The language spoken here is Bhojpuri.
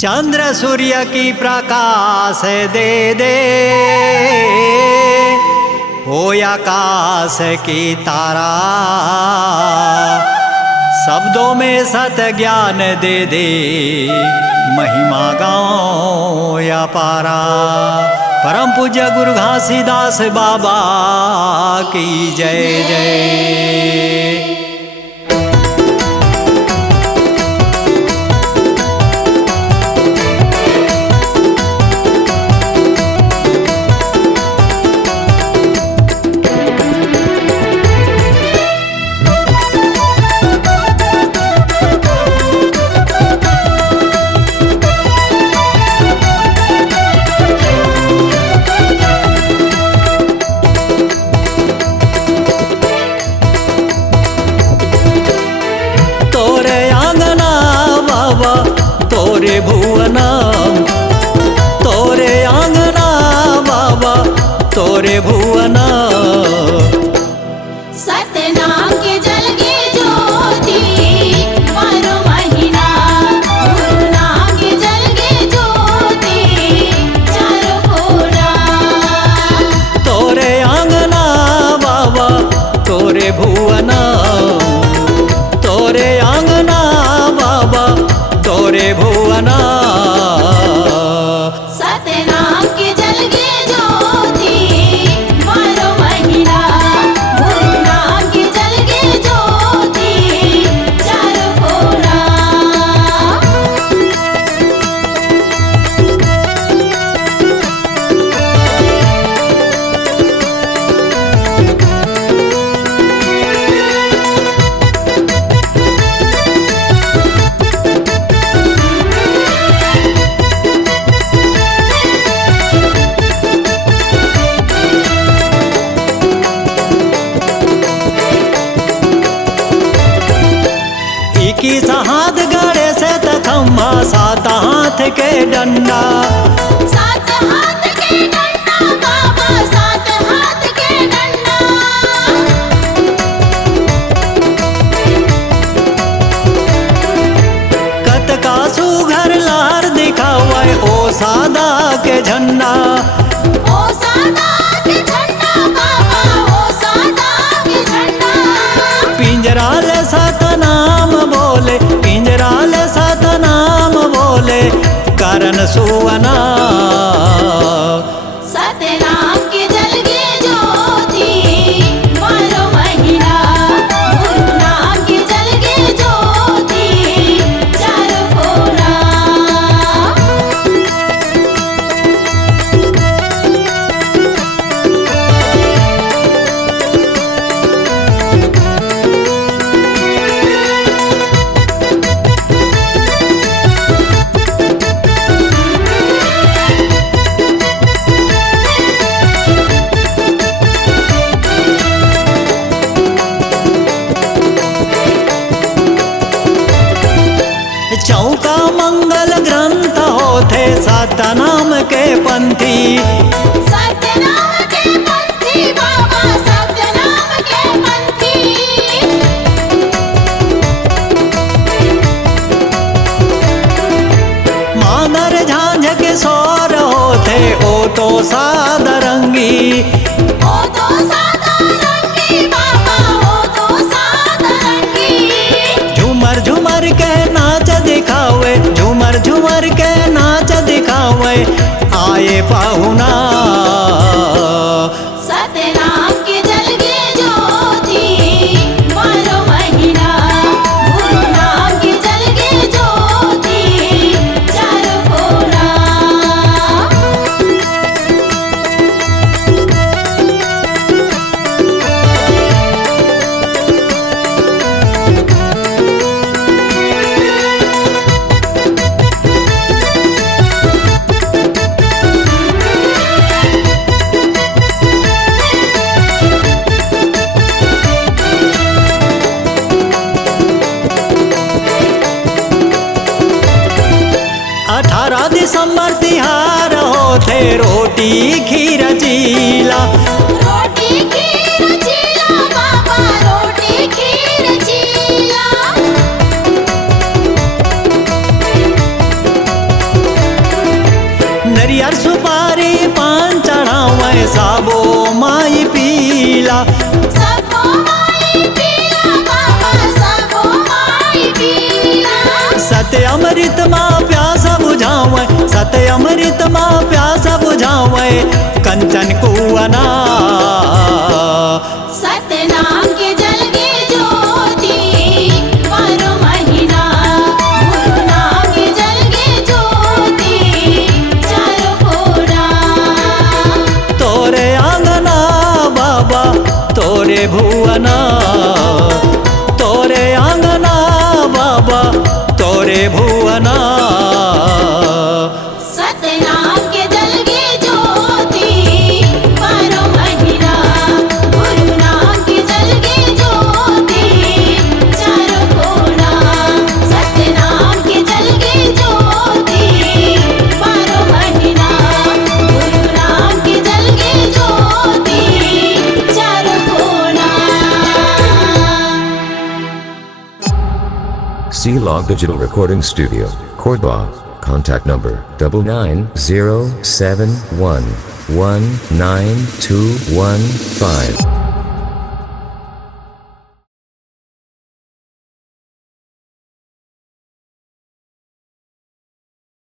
चंद्र सूर्य की प्रकाश दे दे, हो आकाश की तारा, शब्दों में सत ज्ञान दे दे, महिमा गाओ या पारा। परम पूज्य गुरु घासीदास बाबा की जय जय। तोरे भुवना, तोरे आंगना बाबा, तोरे भुवना। सतनाम के जल के ज्योति मारो महीना, गुरु नाम के जल के ज्योति चारों कोना। तोरे आंगना बाबा, तोरे भुवना, तोरे आंगना बाबा, तोरे भुवना। सतनाम के जल के ज्योति मारो महीना, गुरु नाम के जल के ज्योति चारों कोना। इक्कीस हाथ गड़े से तखम्मा, सात हाथ के डंडा, सात हाथ के डंडा बाबा, सात हाथ के डंडा। कत का सुघर लहर दिखावे, ओ सादा के झंडा, ओ सादा के झंडा बाबा, ओ सादा के झंडा। पिंजरा ले सतनाम बोले, पिंजरा ले सतनाम बोले, करण सुवना। सतनाम के जल के ज्योति मारो महीना, गुरु नाम के जल के ज्योति चारों कोना। चौका मंगल ग्रंथ होते सतनाम के पंथी, सतनाम के पंथी बाबा, सतनाम के पंथी। मांगर झांझ के स्वर होते, ओ तो सादरंगी, ओ तो सादा रंगी बाबा, ओ तो सादा रंगी। झूमर झूमर के नाच दिखावे, झूमर झूमर के नाच दिखावे, आए पाहुना। सतनाम के जल के ज्योति मारो महीना, गुरु नाम के जल के ज्योति चारों कोना। दिसंबर तिहार होते, रोटी खीर चीला, रोटी खीर चीला बाबा, रोटी खीर चीला। अमृत माँ प्यास बुझावे सत्य अमृत माँ प्यास बुझावे कंचन कुआना सतनाम के जल के ज्योति बारह महीना गुरु नाम के जल के ज्योति चारों कोना तोरे आंगना बाबा तोरे भुवना तोरे आंगना बाबा तोरे भुवना सतनाम के जल के ज्योति बारह महीना गुरु नाम के जल के ज्योति चारों कोना सतनाम के जल के ज्योति बारह महीना गुरु नाम के जल के ज्योति चारों कोना C-Log Digital Recording Studio, Cordoba. Contact number 99071192115.